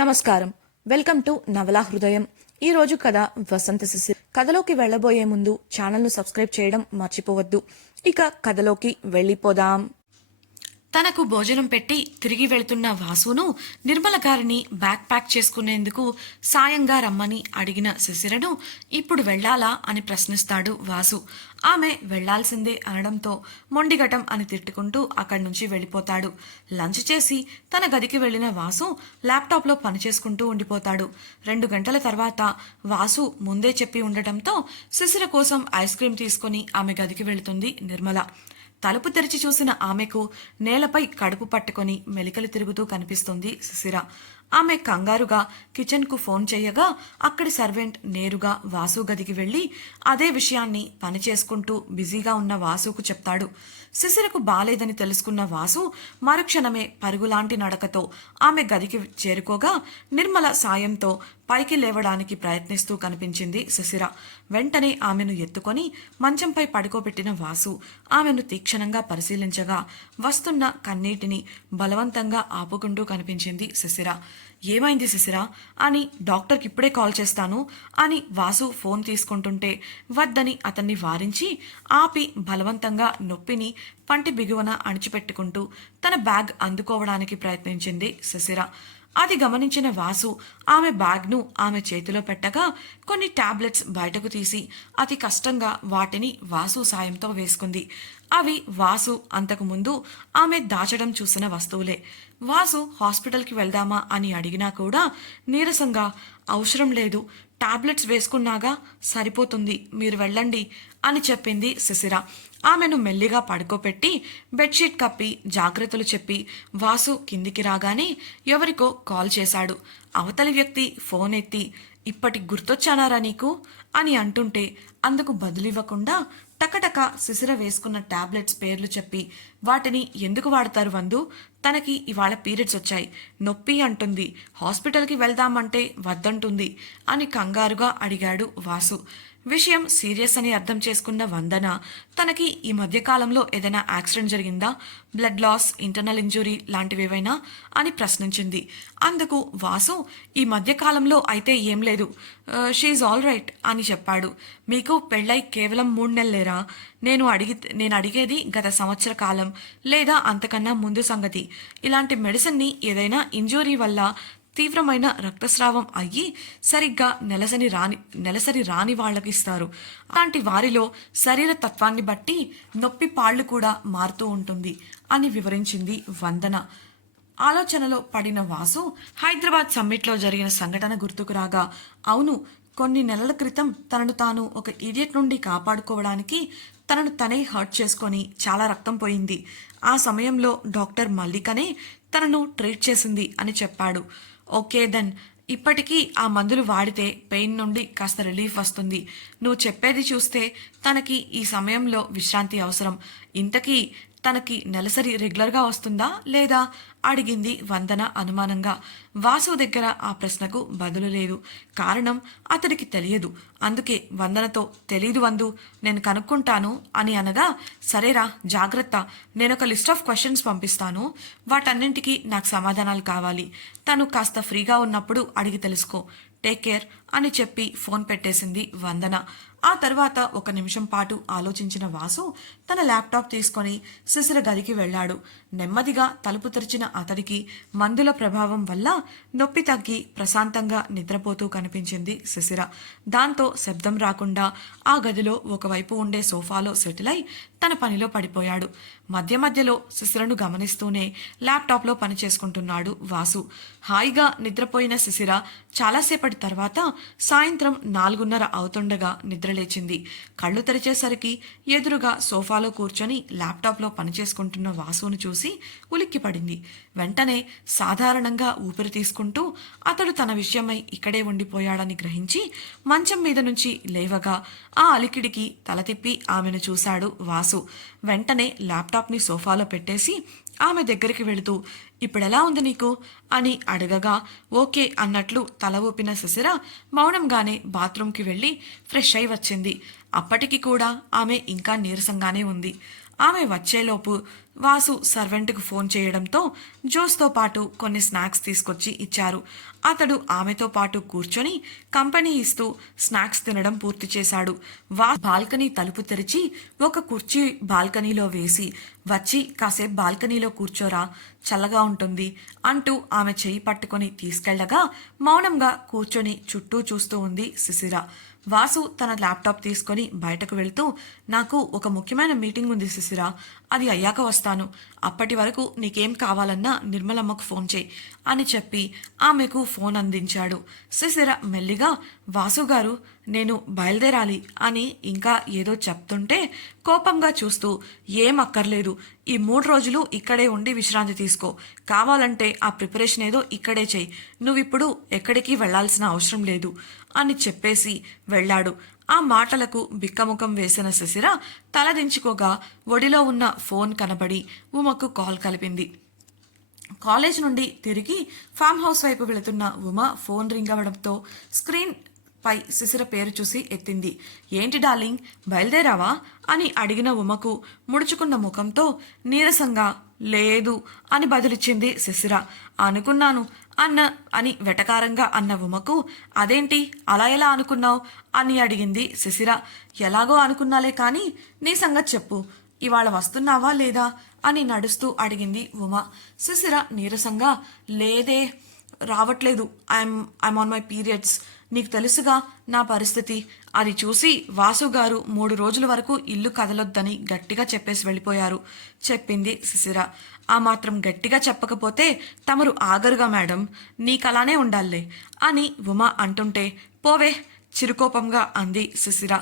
నమస్కారం. Welcome to నవలా హృదయం. ఈ రోజు కథ వసంత శిశిర్. కథలోకి వెళ్లబోయే ముందు ఛానల్ను సబ్స్క్రైబ్ చేయడం మర్చిపోవద్దు. ఇక కథలోకి వెళ్ళిపోదాం. తనకు భోజనం పెట్టి తిరిగి వెళ్తున్న వాసును నిర్మల గారిని బ్యాగ్ ప్యాక్ చేసుకునేందుకు సాయంగా రమ్మని అడిగిన శిశిరను ఇప్పుడు వెళ్లాలా అని ప్రశ్నిస్తాడు వాసు. ఆమె వెళ్లాల్సిందే అనడంతో మొండిగటం అని తిట్టుకుంటూ అక్కడి నుంచి వెళ్ళిపోతాడు. లంచ్ చేసి తన గదికి వెళ్లిన వాసు ల్యాప్టాప్లో పనిచేసుకుంటూ ఉండిపోతాడు. 2 గంటల తర్వాత వాసు ముందే చెప్పి ఉండటంతో శిశిర కోసం ఐస్ క్రీం తీసుకుని ఆమె గదికి వెళుతుంది నిర్మల. తలుపు తెరిచి చూసిన ఆమెకు నేలపై కడుపు పట్టుకొని మెలికలు తిరుగుతూ కనిపిస్తుంది శిశిర. ఆమె కంగారుగా కిచెన్కు ఫోన్ చేయగా అక్కడి సర్వెంట్ నేరుగా వాసు గదికి వెళ్లి అదే విషయాన్ని పని చేసుకుంటూ బిజీగా ఉన్న వాసుకు చెప్తాడు. శిశిరకు బాలేదని తెలుసుకున్న వాసు మరుక్షణమే పరుగులాంటి నడకతో ఆమె గదికి చేరుకోగా నిర్మల సాయంతో పైకి లేవడానికి ప్రయత్నిస్తూ కనిపించింది శిశిర. వెంటనే ఆమెను ఎత్తుకొని మంచంపై పడుకోబెట్టిన వాసు ఆమెను తీక్షణంగా పరిశీలించగా వస్తున్న కన్నీటిని బలవంతంగా ఆపుకుంటూ కనిపించింది శిశిర. ఏమైంది శిశిర అని డాక్టర్కి ఇప్పుడే కాల్ చేస్తాను అని వాసు ఫోన్ తీసుకుంటుంటే వద్దని అతన్ని వారించి ఆపి బలవంతంగా నొప్పిని పంటి బిగువన అణిచిపెట్టుకుంటూ తన బ్యాగ్ అందుకోవడానికి ప్రయత్నించింది శిశిర. అది గమనించిన వాసు ఆమె బ్యాగ్ను ఆమె చేతిలో పెట్టగా కొన్ని టాబ్లెట్స్ బయటకు తీసి అతి కష్టంగా వాటిని వాసు సాయంతో వేసుకుంది. అవి వాసు అంతకుముందు ఆమె దాచడం చూసిన వస్తువులే. వాసు హాస్పిటల్కి వెళ్దామా అని అడిగినా కూడా నీరసంగా అవసరం లేదు, టాబ్లెట్స్ వేసుకున్నాగా సరిపోతుంది, మీరు వెళ్ళండి అని చెప్పింది శిశిర. ఆమెను మెల్లిగా పడుకోపెట్టి బెడ్షీట్ కప్పి జాగ్రత్తలు చెప్పి వాసు కిందికి రాగానే ఎవరికో కాల్ చేశాడు. అవతలి వ్యక్తి ఫోన్ ఎత్తి ఇప్పటికి గుర్తొచ్చానారా నీకు అని అంటుంటే అందుకు బదులివ్వకుండా టకటక శిశిర వేసుకున్న టాబ్లెట్స్ పేర్లు చెప్పి వాటిని ఎందుకు వాడతారు వందు, తనకి ఇవాళ పీరియడ్స్ వచ్చాయి, నొప్పి అంటుంది, హాస్పిటల్కి వెళ్దామంటే వద్దంటుంది అని కంగారుగా అడిగాడు వాసు. విషయం సీరియస్ అని అర్థం చేసుకున్న వందన తనకి ఈ మధ్యకాలంలో ఏదైనా యాక్సిడెంట్ జరిగిందా, బ్లడ్ లాస్, ఇంటర్నల్ ఇంజురీ లాంటివేవైనా అని ప్రశ్నించింది. అందుకు వాసు ఈ మధ్యకాలంలో అయితే ఏం లేదు, షీఈ్ ఆల్ రైట్ అని చెప్పాడు. మీకు పెళ్ళై కేవలం 3 నెలలేరా? నేను అడిగేది గత సంవత్సర కాలం లేదా అంతకన్నా ముందు సంగతి. ఇలాంటి మెడిసిన్ని ఏదైనా ఇంజురీ వల్ల తీవ్రమైన రక్తస్రావం అయ్యి సరిగ్గా నెలసరి రాని వాళ్ళకి ఇస్తారు. అలాంటి వారిలో శరీర తత్వాన్ని బట్టి నొప్పి పాళ్లు కూడా మారుతూ ఉంటుంది అని వివరించింది వందన. ఆలోచనలో పడిన వాసు హైదరాబాద్ సమ్మిట్లో జరిగిన సంఘటన గుర్తుకు రాగా, అవును, కొన్ని నెలల క్రితం తనను తాను ఒక ఇడియట్ నుండి కాపాడుకోవడానికి తనను తనే హర్ట్ చేసుకొని చాలా రక్తం పోయింది. ఆ సమయంలో డాక్టర్ మల్లికనే తనను ట్రీట్ చేసింది అని చెప్పాడు. ఓకే దెన్, ఇప్పటికీ ఆ మందులు వాడితే పెయిన్ నుండి కాస్త రిలీఫ్ వస్తుంది. నువ్వు చెప్పేది చూస్తే తనకి ఈ సమయంలో విశ్రాంతి అవసరం. ఇంతకీ తనకి నెలసరి రెగ్యులర్గా వస్తుందా లేదా అడిగింది వందన అనుమానంగా. వాసు దగ్గర ఆ ప్రశ్నకు బదులు లేదు. కారణం అతడికి తెలియదు. అందుకే వందనతో తెలీదు వందు, నేను కనుక్కుంటాను అని అనగా, సరేరా జాగ్రత్త, నేను ఒక లిస్ట్ ఆఫ్ క్వశ్చన్స్ పంపిస్తాను, వాటన్నింటికి నాకు సమాధానాలు కావాలి, తను కాస్త ఫ్రీగా ఉన్నప్పుడు అడిగి తెలుసుకో, టేక్ కేర్ అని చెప్పి ఫోన్ పెట్టేసింది వందన. ఆ తర్వాత 1 నిమిషం పాటు ఆలోచించిన వాసు తన ల్యాప్టాప్ తీసుకొని శిశిర గదికి వెళ్ళాడు. నెమ్మదిగా తలుపు తెరిచిన అతడికి మందుల ప్రభావం వల్ల నొప్పి తగ్గి ప్రశాంతంగా నిద్రపోతూ కనిపించింది శిశిర. దాంతో శబ్దం రాకుండా ఆ గదిలో ఒకవైపు ఉండే సోఫాలో సెటిల్ అయి తన పనిలో పడిపోయాడు. మధ్య మధ్యలో శిశిరను గమనిస్తూనే ల్యాప్టాప్లో పని చేసుకుంటున్నాడు వాసు. హాయిగా నిద్రపోయిన శిశిర చాలాసేపటి తర్వాత సాయంత్రం 4:30 అవుతుండగా నిద్రలేచింది. కళ్ళు తెరిచేసరికి ఎదురుగా సోఫాలో కూర్చొని ల్యాప్టాప్లో పనిచేసుకుంటున్న వాసును చూసి ఉలిక్కిపడింది. వెంటనే సాధారణంగా ఊపిరి తీసుకుంటూ అతడు తన విషయమై ఇక్కడే ఉండిపోయాడని గ్రహించి మంచం మీద నుంచి లేవగా ఆ అలికిడికి తల తిప్పి ఆమెను చూశాడు వాసు. వెంటనే ల్యాప్టాప్ని సోఫాలో పెట్టేసి ఆమె దగ్గరికి వెళుతూ ఇప్పుడెలా ఉంది నీకు అని అడగగా ఓకే అన్నట్లు తల ఊపిన శిశిర మౌనంగానే బాత్రూంకి వెళ్ళి ఫ్రెష్ అయి వచ్చింది. అప్పటికి కూడా ఆమె ఇంకా నీరసంగానే ఉంది. ఆమె వచ్చేలోపు వాసు సర్వెంట్కు ఫోన్ చేయడంతో జ్యూస్తో పాటు కొన్ని స్నాక్స్ తీసుకొచ్చి ఇచ్చారు. అతడు ఆమెతో పాటు కూర్చొని కంపెనీ ఇస్తూ స్నాక్స్ తినడం పూర్తి చేశాడు. బాల్కనీ తలుపు తెరిచి ఒక కుర్చీ బాల్కనీలో వేసి, వచ్చి కాసేపు బాల్కనీలో కూర్చోరా, చల్లగా ఉంటుంది అంటూ ఆమె చెయ్యి పట్టుకొని తీసుకెళ్లగా మౌనంగా కూర్చొని చుట్టూ చూస్తూ ఉంది శిశిర. వాసు తన ల్యాప్టాప్ తీసుకొని బయటకు వెళ్తూ, నాకు ఒక ముఖ్యమైన మీటింగ్ ఉంది శిశిర, అది అయ్యాక వస్తాను, అప్పటి వరకు నీకేం కావాలన్నా నిర్మలమ్మకు ఫోన్ చేయి అని చెప్పి ఆమెకు ఫోన్ అందించాడు. శిశిర మెల్లిగా, వాసు గారు నేను బయలుదేరాలి అని ఇంకా ఏదో చెప్తుంటే కోపంగా చూస్తూ, ఏం అక్కర్లేదు, ఈ 3 రోజులు ఇక్కడే ఉండి విశ్రాంతి తీసుకో, కావాలంటే ఆ ప్రిపరేషన్ ఏదో ఇక్కడే చెయ్యి, నువ్విప్పుడు ఎక్కడికి వెళ్లాల్సిన అవసరం లేదు అని చెప్పేసి వెళ్ళాడు. ఆ మాటలకు బిక్కముఖం వేసిన శిశిర తలదించుకోగా ఒడిలో ఉన్న ఫోన్ కనబడి ఉమకు కాల్ కలిపింది. కాలేజ్ నుండి తిరిగి ఫామ్ హౌస్ వైపు వెళుతున్న ఉమ ఫోన్ రింగ్ అవ్వడంతో స్క్రీన్ పై శిశిర పేరు చూసి ఎత్తింది. ఏంటి డార్లింగ్, బయలుదేరావా అని అడిగిన ఉమకు ముడుచుకున్న ముఖంతో నీరసంగా లేదు అని బదులిచ్చింది శిశిర. అనుకున్నాను అని వెటకారంగా అన్న ఉమకు, అదేంటి అలా ఎలా అనుకున్నావు అని అడిగింది శిశిర. ఎలాగో అనుకున్నాలే కానీ నీ సంగతి చెప్పు, ఇవాళ వస్తున్నావా లేదా అని నడుస్తూ అడిగింది ఉమ. శిశిర నీరసంగా, లేదే, రావట్లేదు, ఐఎమ్ ఆన్ మై పీరియడ్స్, నీకు తెలుసుగా నా పరిస్థితి. అది చూసి వాసు గారు 3 రోజుల వరకు ఇల్లు కదలొద్దని గట్టిగా చెప్పేసి వెళ్ళిపోయారు చెప్పింది శిశిర. ఆ మాత్రం గట్టిగా చెప్పకపోతే తమరు ఆగరుగా మేడం, నీకలానే ఉండాలే అని ఉమ అంటుంటే, పోవే చిరుకోపంగా అంది శిశిర.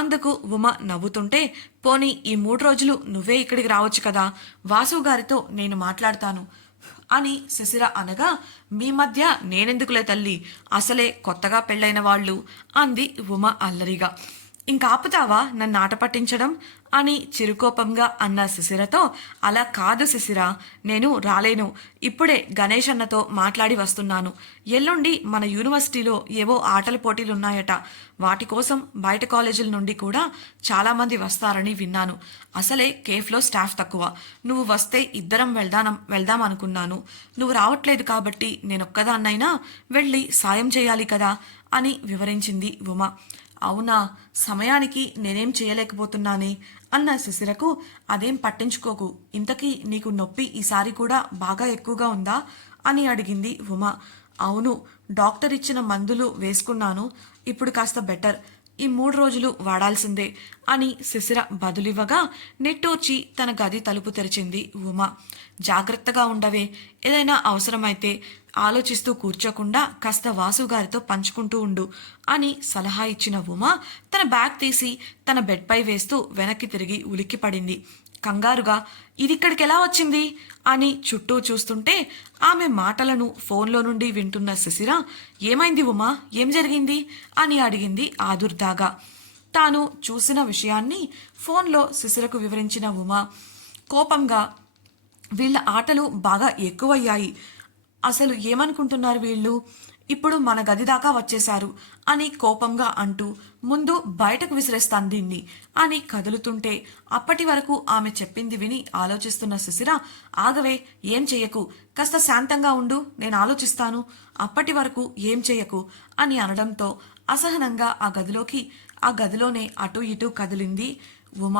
అందుకు ఉమ నవ్వుతుంటే, పోనీ ఈ 3 రోజులు నువ్వే ఇక్కడికి రావచ్చు కదా, వాసు గారితో నేను మాట్లాడతాను అని శిశిర అనగా, మీ మధ్య నేనెందుకులే తల్లి, అసలే కొత్తగా పెళ్ళైన వాళ్ళు అంది ఉమ అల్లరిగా. ఇంకాపుతావా నన్ను ఆట పట్టించడం అని చిరుకోపంగా అన్న శిశిరతో, అలా కాదు శిశిర, నేను రాలేను, ఇప్పుడే గణేష్ అన్నతో మాట్లాడి వస్తున్నాను, ఎల్లుండి మన యూనివర్సిటీలో ఏవో ఆటల పోటీలున్నాయట, వాటి కోసం బయట కాలేజీల నుండి కూడా చాలామంది వస్తారని విన్నాను, అసలే కేఫ్లో స్టాఫ్ తక్కువ, నువ్వు వస్తే ఇద్దరం వెళ్దాం అనుకున్నాను, నువ్వు రావట్లేదు కాబట్టి నేనొక్కదాన్నైనా వెళ్ళి సాయం చేయాలి కదా అని వివరించింది ఉమ. అవునా, సమయానికి నేనేం చేయలేకపోతున్నానే అన్న శిశిరకు, అదేం పట్టించుకోకు, ఇంతకీ నీకు నొప్పి ఈసారి కూడా బాగా ఎక్కువగా ఉందా అని అడిగింది ఉమ. అవును, డాక్టర్ ఇచ్చిన మందులు వేసుకున్నాను, ఇప్పుడు కాస్త బెటర్, ఈ 3 రోజులు వాడాల్సిందే అని శిశిర బదులివ్వగా నెట్టూర్చి తన గది తలుపు తెరిచింది ఉమ. జాగ్రత్తగా ఉండవే, ఏదైనా అవసరమైతే ఆలోచిస్తూ కూర్చోకుండా కాస్త వాసు గారితో పంచుకుంటూ ఉండు అని సలహా ఇచ్చిన ఉమ తన బ్యాగ్ తీసి తన బెడ్పై వేస్తూ వెనక్కి తిరిగి ఉలిక్కిపడింది. కంగారుగా, ఇదిక్కడికి ఎలా వచ్చింది అని చుట్టూ చూస్తుంటే ఆమె మాటలను ఫోన్లో నుండి వింటున్న శిశిర, ఏమైంది ఉమా, ఏం జరిగింది అని అడిగింది ఆదుర్దాగా. తాను చూసిన విషయాన్ని ఫోన్లో శిశిరకు వివరించిన ఉమ కోపంగా, వీళ్ళ ఆటలు బాగా ఎక్కువయ్యాయి, అసలు ఏమనుకుంటున్నారు వీళ్ళు, ఇప్పుడు మన గది దాకా వచ్చేశారు అని కోపంగా అంటూ, ముందు బయటకు విసిరేస్తాను దీన్ని అని కదులుతుంటే అప్పటి వరకు ఆమె చెప్పింది విని ఆలోచిస్తున్న శిశిర, ఆగవే, ఏం చెయ్యకు, కాస్త శాంతంగా ఉండు, నేను ఆలోచిస్తాను, అప్పటి వరకు ఏం చెయ్యకు అని అనడంతో అసహనంగా ఆ గదిలోనే అటు ఇటు కదిలింది ఉమ.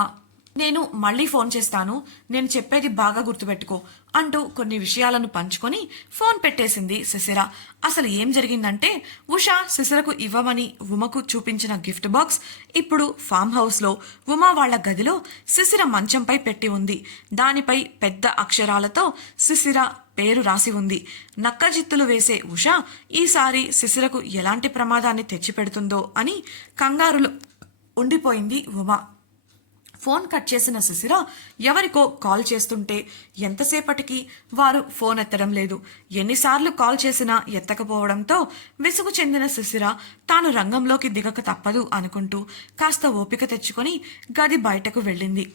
నేను మళ్ళీ ఫోన్ చేస్తాను, నేను చెప్పేది బాగా గుర్తుపెట్టుకో అంటూ కొన్ని విషయాలను పంచుకొని ఫోన్ పెట్టేసింది శిశిర. అసలు ఏం జరిగిందంటే, ఉషా శిశిరకు ఇవ్వమని ఉమకు చూపించిన గిఫ్ట్ బాక్స్ ఇప్పుడు ఫామ్ హౌస్లో ఉమ వాళ్ల గదిలో శిశిర మంచంపై పెట్టి ఉంది. దానిపై పెద్ద అక్షరాలతో శిశిర పేరు రాసి ఉంది. నక్కజిత్తులు వేసే ఉషా ఈసారి శిశిరకు ఎలాంటి ప్రమాదాన్ని తెచ్చిపెడుతుందో అని కంగారులో ఉండిపోయింది ఉమ. ఫోన్ కట్ చేసిన శిశిర ఎవరికో కాల్ చేస్తుంటే ఎంతసేపటికి వారు ఫోన్ ఎత్తడం లేదు. ఎన్నిసార్లు కాల్ చేసినా ఎత్తకపోవడంతో విసుగు చెందిన శిశిర తాను రంగంలోకి దిగక తప్పదు అనుకుంటూ కాస్త ఓపిక తెచ్చుకొని గది బయటకు వెళ్ళింది.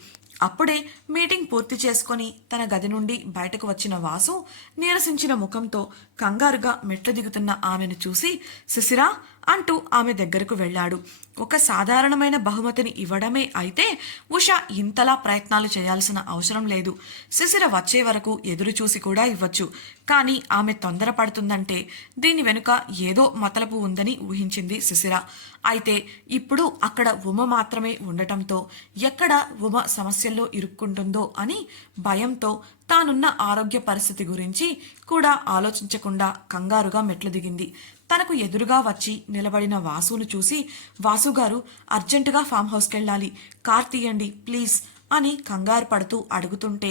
అప్పుడే మీటింగ్ పూర్తి చేసుకొని తన గది నుండి బయటకు వచ్చిన వాసు నీరసించిన ముఖంతో కంగారుగా మెట్లు దిగుతున్న ఆమెను చూసి, శిశిర అంటూ ఆమె దగ్గరకు వెళ్ళాడు. ఒక సాధారణమైన బహుమతిని ఇవ్వడమే అయితే ఉష ఇంతలా ప్రయత్నాలు చేయాల్సిన అవసరం లేదు. శిశిర వచ్చే వరకు ఎదురు చూసి కూడా ఇవ్వచ్చు. కానీ ఆమె తొందరపడుతుందంటే దీని వెనుక ఏదో మతలపు ఉందని ఊహించింది శిశిర. అయితే ఇప్పుడు అక్కడ ఉమ మాత్రమే ఉండటంతో ఎక్కడ ఉమ సమస్యల్లో ఇరుక్కుంటుందో అని భయంతో తానున్న ఆరోగ్య పరిస్థితి గురించి కూడా ఆలోచించకుండా కంగారుగా మెట్లు దిగింది. తనకు ఎదురుగా వచ్చి నిలబడిన వాసును చూసి, వాసుగారు, అర్జెంటుగా ఫామ్ హౌస్కి వెళ్ళాలి, కార్ తీయండి ప్లీజ్ అని కంగారు పడుతూ అడుగుతుంటే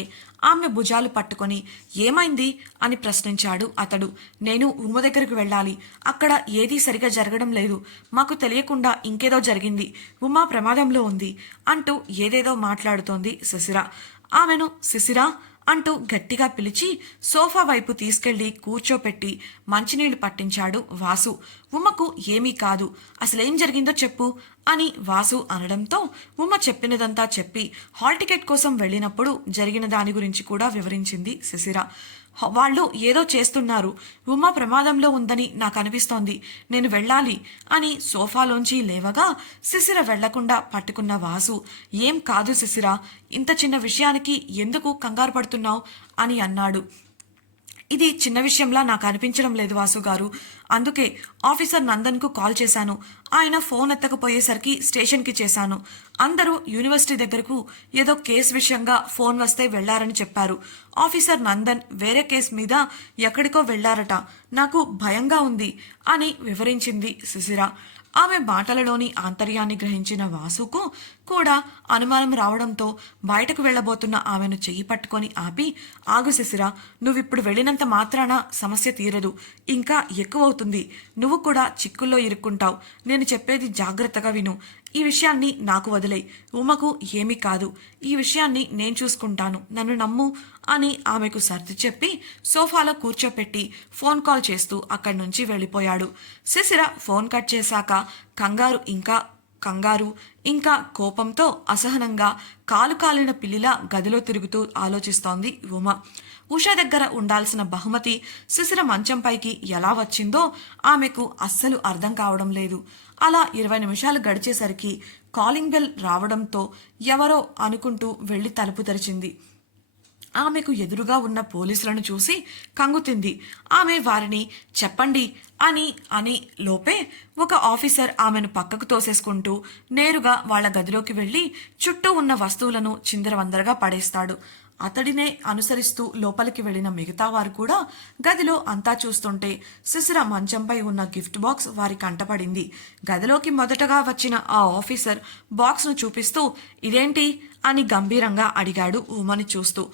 ఆమె భుజాలు పట్టుకొని ఏమైంది అని ప్రశ్నించాడు అతడు. నేను ఉమ దగ్గరికి వెళ్ళాలి, అక్కడ ఏదీ సరిగా జరగడం లేదు, మాకు తెలియకుండా ఇంకేదో జరిగింది, ఉమా ప్రమాదంలో ఉంది అంటూ ఏదేదో మాట్లాడుతోంది శిశిర. ఆమెను శిశిర అంటూ గట్టిగా పిలిచి సోఫా వైపు తీసుకెళ్లి కూర్చోపెట్టి మంచినీళ్లు పట్టించాడు వాసు. ఉమకు ఏమీ కాదు, అసలేం జరిగిందో చెప్పు అని వాసు అనడంతో ఉమ చెప్పినదంతా చెప్పి హాల్ టికెట్ కోసం వెళ్ళినప్పుడు జరిగిన దాని గురించి కూడా వివరించింది శిశిర. వాళ్ళు ఏదో చేస్తున్నారు, ఉమ ప్రమాదంలో ఉందని నాకు అనిపిస్తోంది, నేను వెళ్ళాలి అని సోఫాలోంచి లేవగా శిశిర వెళ్లకుండా పట్టుకున్న వాసు, ఏం కాదు శిశిర, ఇంత చిన్న విషయానికి ఎందుకు కంగారు పడుతున్నావు అని అన్నాడు. ఇది చిన్న విషయంలా నాకు అనిపించడం లేదు వాసుగారు, అందుకే ఆఫీసర్ నందన్కు కాల్ చేశాను, ఆయన ఫోన్ ఎత్తకపోయేసరికి స్టేషన్కి చేశాను. అందరూ యూనివర్సిటీ దగ్గరకు ఏదో కేసు విషయంగా ఫోన్ వస్తే వెళ్లారని చెప్పారు. ఆఫీసర్ నందన్ వేరే కేసు మీద ఎక్కడికో వెళ్లారట, నాకు భయంగా ఉంది అని వివరించింది శిశిర. ఆమె మాటలలోని ఆంతర్యాన్ని గ్రహించిన వాసుకు కూడా అనుమానం రావడంతో బయటకు వెళ్లబోతున్న ఆమెను చెయ్యి పట్టుకొని ఆపి, ఆగు శిశిర, నువ్విప్పుడు వెళ్ళినంత మాత్రాన సమస్య తీరదు, ఇంకా ఎక్కువవుతుంది, నువ్వు కూడా చిక్కుల్లో ఇరుక్కుంటావు, నేను చెప్పేది జాగ్రత్తగా విను, ఈ విషయాన్ని నాకు వదిలేయ్, ఉమకు ఏమీ కాదు, ఈ విషయాన్ని నేను చూసుకుంటాను, నన్ను నమ్ము అని ఆమెకు సర్ది చెప్పి సోఫాలో కూర్చోపెట్టి ఫోన్ కాల్ చేస్తూ అక్కడి నుంచి వెళ్ళిపోయాడు. శిశిర ఫోన్ కట్ చేశాక కంగారు ఇంకా కోపంతో అసహనంగా కాలు కాలిన పిల్లిలా గదిలో తిరుగుతూ ఆలోచిస్తోంది ఉమ. ఉష దగ్గర ఉండాల్సిన బహుమతి శిశిర మంచంపైకి ఎలా వచ్చిందో ఆమెకు అస్సలు అర్థం కావడం లేదు. అలా 20 నిమిషాలు గడిచేసరికి కాలింగ్ బెల్ రావడంతో ఎవరో అనుకుంటూ వెళ్లి తలుపు తెరిచింది. ఆమెకు ఎదురుగా ఉన్న పోలీసులను చూసి కంగుతింది. ఆమె వారిని చెప్పండి అని లోపే ఒక ఆఫీసర్ ఆమెను పక్కకు తోసేసుకుంటూ నేరుగా వాళ్ల గదిలోకి వెళ్లి చుట్టూ ఉన్న వస్తువులను చిందరవందరగా పడేస్తాడు. అతడినే అనుసరిస్తూ లోపలికి వెళ్లిన మిగతా వారు కూడా గదిలో అంతా చూస్తుంటే శిశిర మంచంపై ఉన్న గిఫ్ట్ బాక్స్ వారి కంటపడింది. గదిలోకి మొదటగా వచ్చిన ఆ ఆఫీసర్ బాక్స్ను చూపిస్తూ ఇదేంటి అని గంభీరంగా అడిగాడు ఉమని చూస్తూ.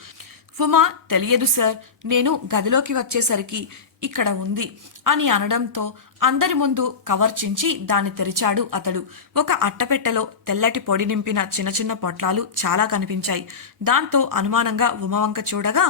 ఉమా, తెలియదు సార్, నేను గదిలోకి వచ్చేసరికి ఇక్కడ ఉంది అని అనడంతో అందరి ముందు కవర్ చించి దాన్ని తెరిచాడు అతడు. ఒక అట్టపెట్టెలో తెల్లటి పొడి నింపిన చిన్న చిన్న పొట్లాలు చాలా కనిపించాయి. దాంతో అనుమానంగా ఉమ వంక చూడగా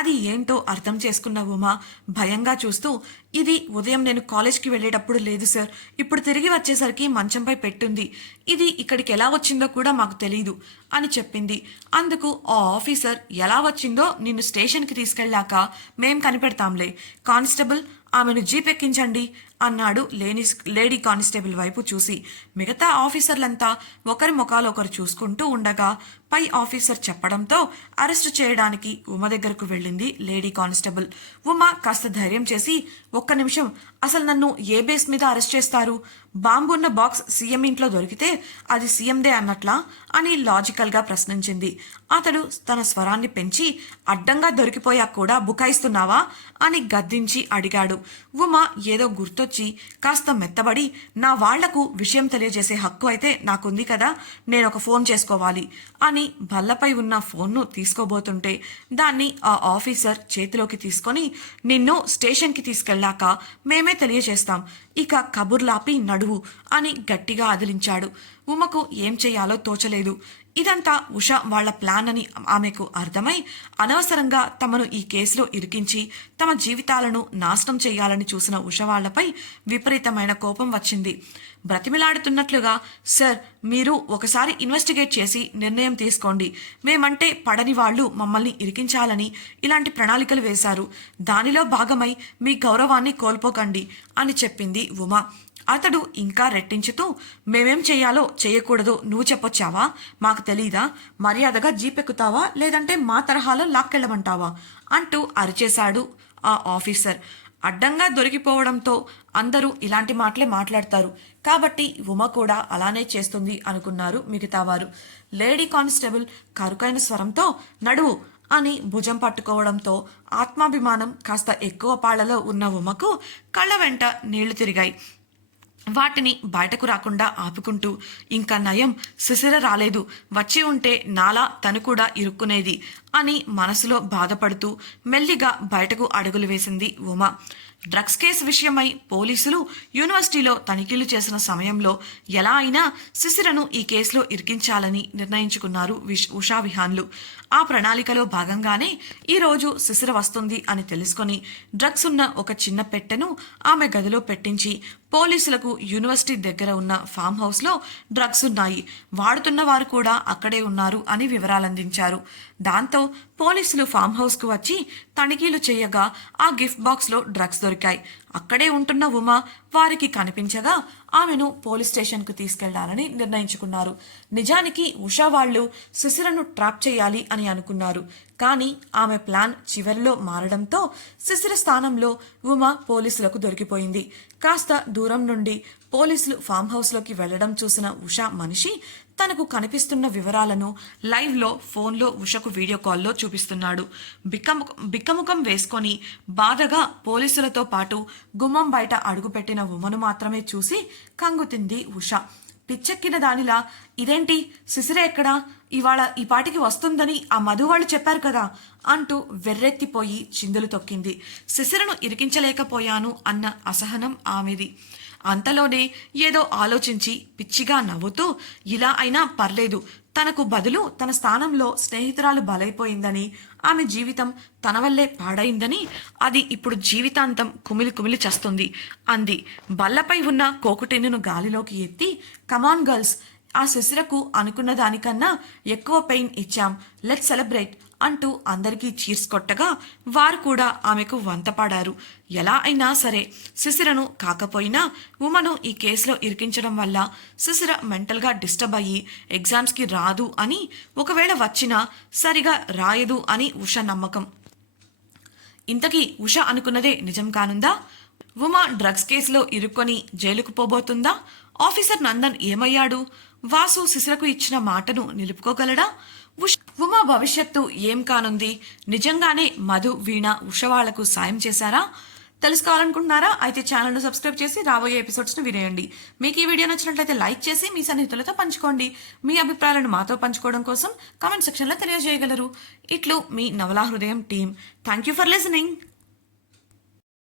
అది ఏంటో అర్థం చేసుకున్న ఉమ భయంగా చూస్తూ, ఇది ఉదయం నేను కాలేజ్కి వెళ్ళేటప్పుడు లేదు సార్, ఇప్పుడు తిరిగి వచ్చేసరికి మంచంపై పెట్టుంది, ఇది ఇక్కడికి ఎలా వచ్చిందో కూడా మాకు తెలీదు అని చెప్పింది. అందుకు ఆ ఆఫీసర్, ఎలా వచ్చిందో నిన్ను స్టేషన్కి తీసుకెళ్ళాక మేం కనిపెడతాంలే, కానిస్టేబుల్ ఆమెను జీప్ ఎక్కించండి అన్నాడు లేడీ కానిస్టేబుల్ వైపు చూసి. మిగతా ఆఫీసర్లంతా ఒకరి ముఖాలు ఒకరు చూసుకుంటూ ఉండగా పై ఆఫీసర్ చెప్పడంతో అరెస్టు చేయడానికి ఉమ దగ్గరకు వెళ్ళింది లేడీ కానిస్టేబుల్. ఉమ కాస్త ధైర్యం చేసి, ఒక్క నిమిషం, అసలు నన్ను ఏ బేస్ మీద అరెస్ట్ చేస్తారు? బాంబు ఉన్న బాక్స్ సీఎం ఇంట్లో దొరికితే అది సీఎందే అన్నట్లా అని లాజికల్గా ప్రశ్నించింది. అతడు తన స్వరాన్ని పెంచి, అడ్డంగా దొరికిపోయాక కూడా బుకాయిస్తున్నావా అని గద్దించి అడిగాడు. ఉమ ఏదో గుర్తొచ్చి కాస్త మెత్తబడి, నా వాళ్లకు విషయం తెలియజేసే హక్కు అయితే నాకుంది కదా, నేను ఒక ఫోన్ చేసుకోవాలి అని బల్లపై ఉన్న ఫోన్ను తీసుకోబోతుంటే దాన్ని ఆ ఆఫీసర్ చేతిలోకి తీసుకొని, నిన్ను స్టేషన్కి తీసుకెళ్లాక మేమే తెలియజేస్తాం, ఇక కబుర్లాపి నడువు అని గట్టిగా అదిలించాడు. ఉమకు ఏం చెయ్యాలో తోచలేదు. ఇదంతా ఉష వాళ్ల ప్లాన్ అని ఆమెకు అర్థమై అనవసరంగా తమను ఈ కేసులో ఇరికించి తమ జీవితాలను నాశనం చేయాలని చూసిన ఉష వాళ్లపై విపరీతమైన కోపం వచ్చింది. బ్రతిమిలాడుతున్నట్లుగా, సార్, మీరు ఒకసారి ఇన్వెస్టిగేట్ చేసి నిర్ణయం తీసుకోండి. మేమంటే పడని వాళ్ళు మమ్మల్ని ఇరికించాలని ఇలాంటి ప్రణాళికలు వేశారు. దానిలో భాగమై మీ గౌరవాన్ని కోల్పోకండి అని చెప్పింది ఉమా. అతడు ఇంకా రెట్టించుతూ, మేమేం చెయ్యాలో చేయకూడదో నువ్వు చెప్పొచ్చావా? మాకు తెలీదా? మర్యాదగా జీపెక్కుతావా లేదంటే మా తరహాలో లాక్కెళ్ళమంటావా అంటూ అరిచేశాడు ఆ ఆఫీసర్. అడ్డంగా దొరికిపోవడంతో అందరూ ఇలాంటి మాటలే మాట్లాడతారు కాబట్టి ఉమ కూడా అలానే చేస్తుంది అనుకున్నారు మిగతావారు. లేడీ కానిస్టేబుల్ కరుకైన స్వరంతో నడువు అని భుజం పట్టుకోవడంతో ఆత్మాభిమానం కాస్త ఎక్కువ పాళ్లలో ఉన్న ఉమకు కళ్ళ వెంట నీళ్లు తిరిగాయి. వాటిని బయటకు రాకుండా ఆపుకుంటూ, ఇంకా నయం శిశిర రాలేదు, వచ్చి ఉంటే నాలా తను కూడా ఇరుక్కునేది అని మనసులో బాధపడుతూ మెల్లిగా బయటకు అడుగులు వేసింది ఉమ. డ్రగ్స్ కేసు విషయమై పోలీసులు యూనివర్సిటీలో తనిఖీలు చేసిన సమయంలో ఎలా అయినా శిశిరను ఈ కేసులో ఇరికించాలని నిర్ణయించుకున్నారు ఉషా విహాన్లు. ఆ ప్రణాళికలో భాగంగానే ఈరోజు శిశిర వస్తుంది అని తెలుసుకొని డ్రగ్స్ ఉన్న ఒక చిన్న పెట్టెను ఆమె గదిలో పెట్టించి పోలీసులకు యూనివర్సిటీ దగ్గర ఉన్న ఫామ్ హౌస్లో డ్రగ్స్ ఉన్నాయి, వాడుతున్న వారు కూడా అక్కడే ఉన్నారు అని వివరాలందించారు. దాంతో పోలీసులు ఫామ్ హౌస్కు వచ్చి తనిఖీలు చేయగా ఆ గిఫ్ట్ బాక్స్లో డ్రగ్స్ దొరికాయి. అక్కడే ఉంటున్న ఉమ వారికి కనిపించగా ఆమెను పోలీస్ స్టేషన్కు తీసుకెళ్లాలని నిర్ణయించుకున్నారు. నిజానికి ఉషా వాళ్లు శిశిరను ట్రాప్ చేయాలి అని అనుకున్నారు. కానీ ఆమె ప్లాన్ చివరిలో మారడంతో శిశిర స్థానంలో ఉమ పోలీసులకు దొరికిపోయింది. కాస్త దూరం నుండి పోలీసులు ఫామ్ హౌస్లోకి వెళ్లడం చూసిన ఉషా మనిషి తనకు కనిపిస్తున్న వివరాలను లైవ్లో ఫోన్లో ఉషకు వీడియో కాల్లో చూపిస్తున్నాడు. బిక్కముఖం వేసుకొని బాధగా పోలీసులతో పాటు గుమ్మం బయట అడుగుపెట్టిన ఉమను మాత్రమే చూసి కంగుతింది ఉష. పిచ్చెక్కిన దానిలా, ఇదేంటి శిశిర ఎక్కడా? ఇవాళ ఈ పాటికి వస్తుందని ఆ మధు వాళ్ళు చెప్పారు కదా అంటూ వెర్రెత్తిపోయి చిందులు తొక్కింది. శిశిరను ఇరికించలేకపోయాను అన్న అసహనం ఆమెది. అంతలోనే ఏదో ఆలోచించి పిచ్చిగా నవ్వుతూ, ఇలా అయినా పర్లేదు, తనకు బదులు తన స్థానంలో స్నేహితురాలు బలైపోయిందని, ఆమె జీవితం తన వల్లే పాడైందని, అది ఇప్పుడు జీవితాంతం కుమిలి కుమిలి చస్తుంది అంది. బల్లపై ఉన్న కోకుటెన్నును గాలిలోకి ఎత్తి, కమాన్ గర్ల్స్, ఆ శిశిరకు అనుకున్న దానికన్నా ఎక్కువ పెయిన్ ఇచ్చాం, లెట్ సెలబ్రేట్ అంటూ అందరికీ చీర్స్ కొట్టగా వారు కూడా ఆమెకు వంతపాడారు. ఎలా అయినా సరే శిశిరను కాకపోయినా ఉమను ఈ కేసులో ఇరికించడం వల్ల శిశిర మెంటల్గా డిస్టర్బ్ అయ్యి ఎగ్జామ్స్కి రాదు అని, ఒకవేళ వచ్చినా సరిగా రాయదు అని ఉష నమ్మకం. ఇంతకీ ఉష అనుకున్నదే నిజం కానుందా? ఉమ డ్రగ్స్ కేసులో ఇరుక్కొని జైలుకు పోబోతుందా? ఆఫీసర్ నందన్ ఏమయ్యాడు? వాసు శిశిరకు ఇచ్చిన మాటను నిలుపుకోగలడా? ఉమా భవిష్యత్తు ఏం కానుంది? నిజంగానే మధు, వీణ ఉష వాళ్లకు సాయం చేశారా? తెలుసుకోవాలనుకుంటున్నారా? అయితే ఛానల్ను సబ్స్క్రైబ్ చేసి రాబోయే ఎపిసోడ్స్ను వినేయండి. మీకు ఈ వీడియో నచ్చినట్లయితే లైక్ చేసి మీ సన్నిహితులతో పంచుకోండి. మీ అభిప్రాయాలను మాతో పంచుకోవడం కోసం కామెంట్ సెక్షన్లో తెలియజేయగలరు. ఇట్లు మీ నవలా హృదయం team. Thank you for listening.